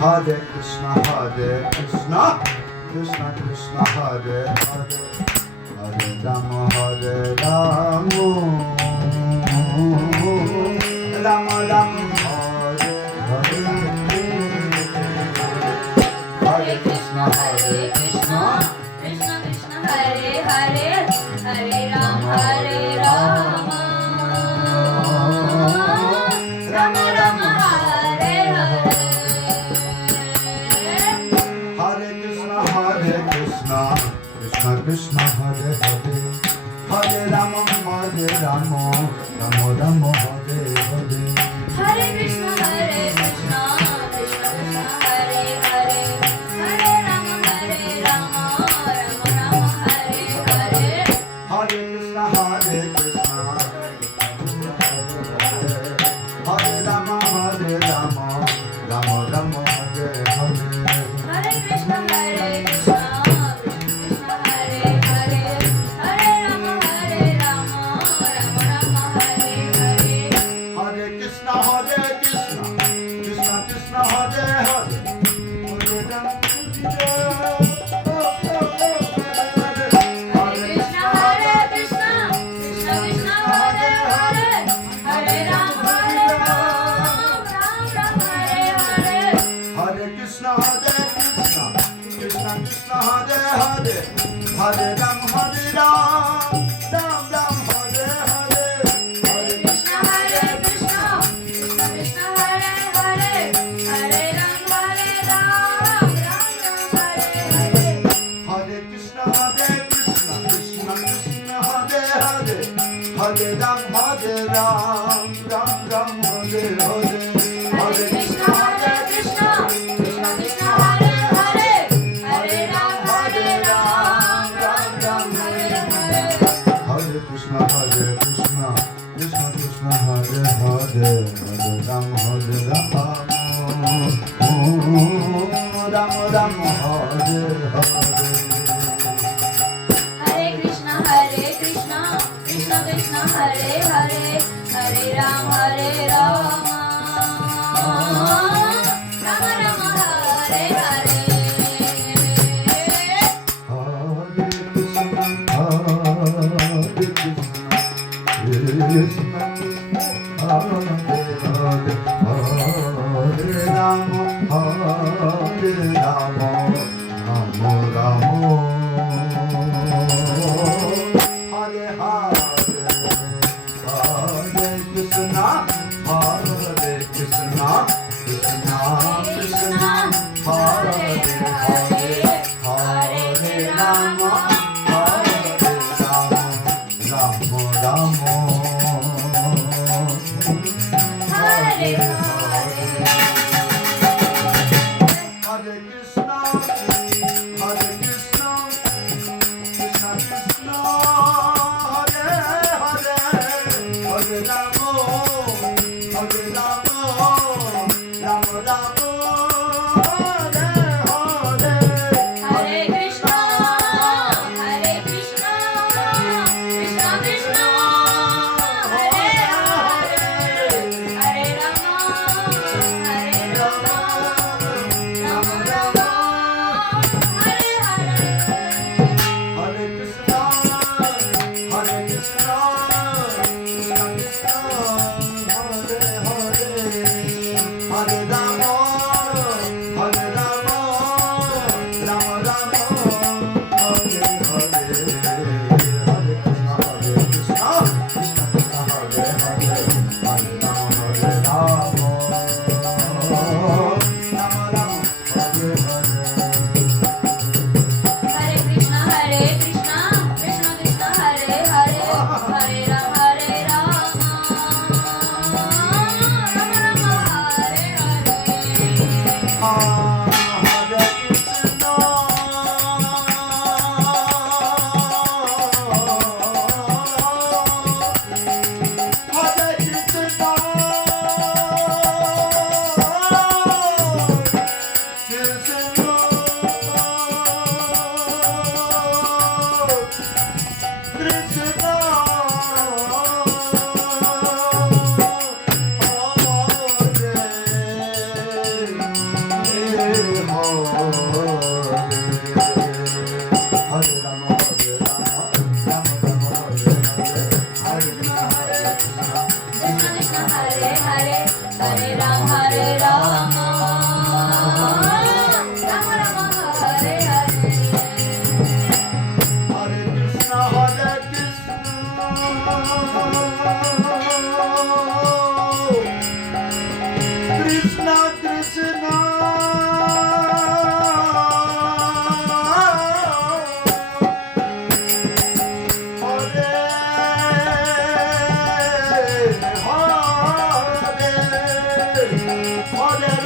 Hare Krishna, Krishna Krishna, Hare Hare, Hare Rama, Rama Rama, Hare Hare, Hare Krishna, Krishna Krishna, Hare Hare, Hare Rama, Rama Rama, Hare Hare. Hare Krishna, Krishna Krishna, Hare Hare, Hare Rama, Rama Rama, Hare Hare. Hare Krishna, Krishna Krishna, Hare Hare, Hare Rama, Rama Rama, Hare Hare. Hare Krishna, Hare Rama, Rama Rama, Hare Hare. Hare Krishna, Krishna Krishna, Hare Hare, Hare Rama, Rama Rama, Hare Hare. Hare Krishna, Krishna Krishna, Hare Hare, Hare Rama, Hare Krishna, Krishna Krishna, Hare Hare, Hare Rama, Rama Hare Hare. Hare Krishna, Krishna Krishna, Hare Hare, Hare Rama, Ram Ram, Hare Hare. Hare Krishna, Krishna Krishna, Hare Hare, Hare Rama, Rama Hare Hare. Hare Krishna, Krishna Krishna, Hare Hare, Hare Ram, Ram Ram, Hare Hare. Hare Krishna, Krishna Krishna, Hare Hare, Hare Rama, Ram Ram, Hare Hare. Hare Krishna, Krishna Krishna, Hare Hare, Hare Ram, Ram Ram, Hare Hare. Hare Krishna, Krishna Krishna, Hare Hare, Hare Rama, Rama Rama, Hare Hare. Hare Ram, Hare Ram, Rama Rama, Hare Hare. Hare Krishna, Krishna Krishna, Hare Hare, Hare